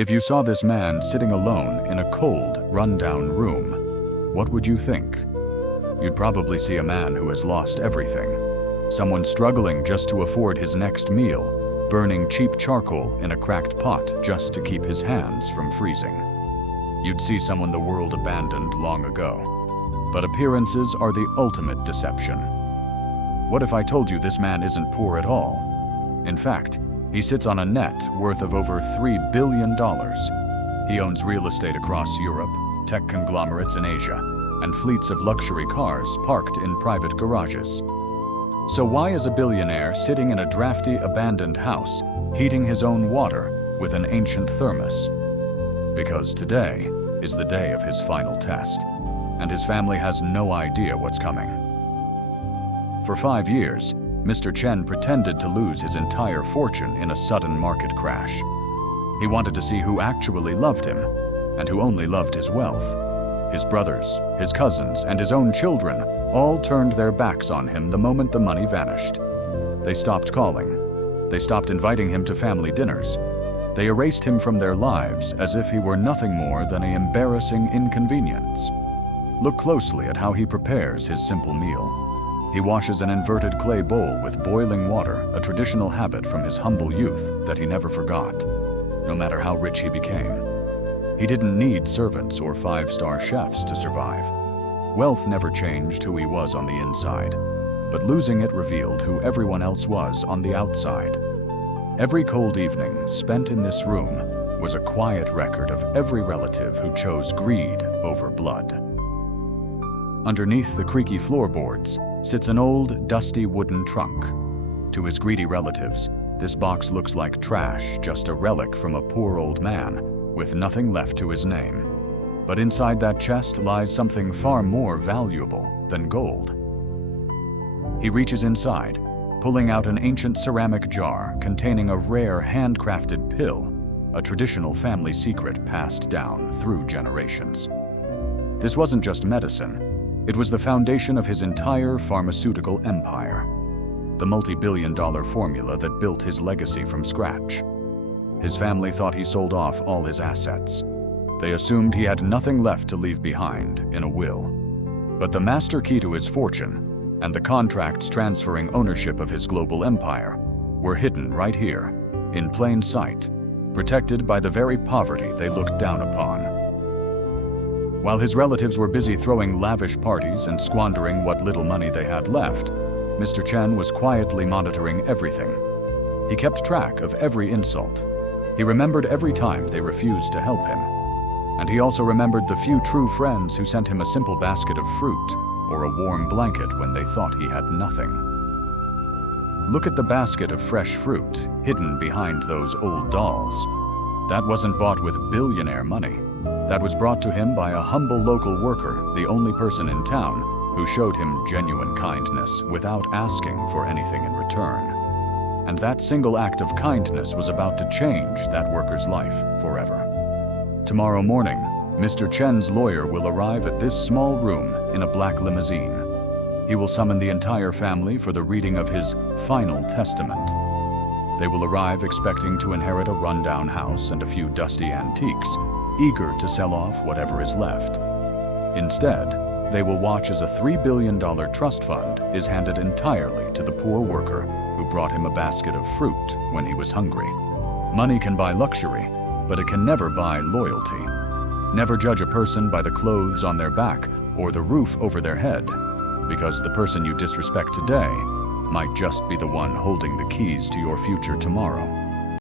If you saw this man sitting alone in a cold, run-down room, what would you think? You'd probably see a man who has lost everything. Someone struggling just to afford his next meal, burning cheap charcoal in a cracked pot just to keep his hands from freezing. You'd see someone the world abandoned long ago. But appearances are the ultimate deception. What if I told you this man isn't poor at all? In fact, he sits on a net worth of over $3 billion. He owns real estate across Europe, tech conglomerates in Asia, and fleets of luxury cars parked in private garages. So why is a billionaire sitting in a drafty, abandoned house, heating his own water with an ancient thermos? Because today is the day of his final test, and his family has no idea what's coming. For 5 years, Mr. Chen pretended to lose his entire fortune in a sudden market crash. He wanted to see who actually loved him, and who only loved his wealth. His brothers, his cousins, and his own children all turned their backs on him the moment the money vanished. They stopped calling. They stopped inviting him to family dinners. They erased him from their lives as if he were nothing more than an embarrassing inconvenience. Look closely at how he prepares his simple meal. He washes an inverted clay bowl with boiling water, a traditional habit from his humble youth that he never forgot, no matter how rich he became. He didn't need servants or 5-star chefs to survive. Wealth never changed who he was on the inside, but losing it revealed who everyone else was on the outside. Every cold evening spent in this room was a quiet record of every relative who chose greed over blood. Underneath the creaky floorboards sits an old, dusty wooden trunk. To his greedy relatives, this box looks like trash, just a relic from a poor old man with nothing left to his name. But inside that chest lies something far more valuable than gold. He reaches inside, pulling out an ancient ceramic jar containing a rare handcrafted pill, a traditional family secret passed down through generations. This wasn't just medicine. It was the foundation of his entire pharmaceutical empire, the multi-billion-dollar formula that built his legacy from scratch. His family thought he sold off all his assets. They assumed he had nothing left to leave behind in a will. But the master key to his fortune and the contracts transferring ownership of his global empire were hidden right here, in plain sight, protected by the very poverty they looked down upon. While his relatives were busy throwing lavish parties and squandering what little money they had left, Mr. Chen was quietly monitoring everything. He kept track of every insult. He remembered every time they refused to help him. And he also remembered the few true friends who sent him a simple basket of fruit or a warm blanket when they thought he had nothing. Look at the basket of fresh fruit hidden behind those old dolls. That wasn't bought with billionaire money. That was brought to him by a humble local worker, the only person in town who showed him genuine kindness without asking for anything in return. And that single act of kindness was about to change that worker's life forever. Tomorrow morning, Mr. Chen's lawyer will arrive at this small room in a black limousine. He will summon the entire family for the reading of his final testament. They will arrive expecting to inherit a rundown house and a few dusty antiques, eager to sell off whatever is left. Instead, they will watch as a $3 billion trust fund is handed entirely to the poor worker who brought him a basket of fruit when he was hungry. Money can buy luxury, but it can never buy loyalty. Never judge a person by the clothes on their back or the roof over their head, because the person you disrespect today might just be the one holding the keys to your future tomorrow.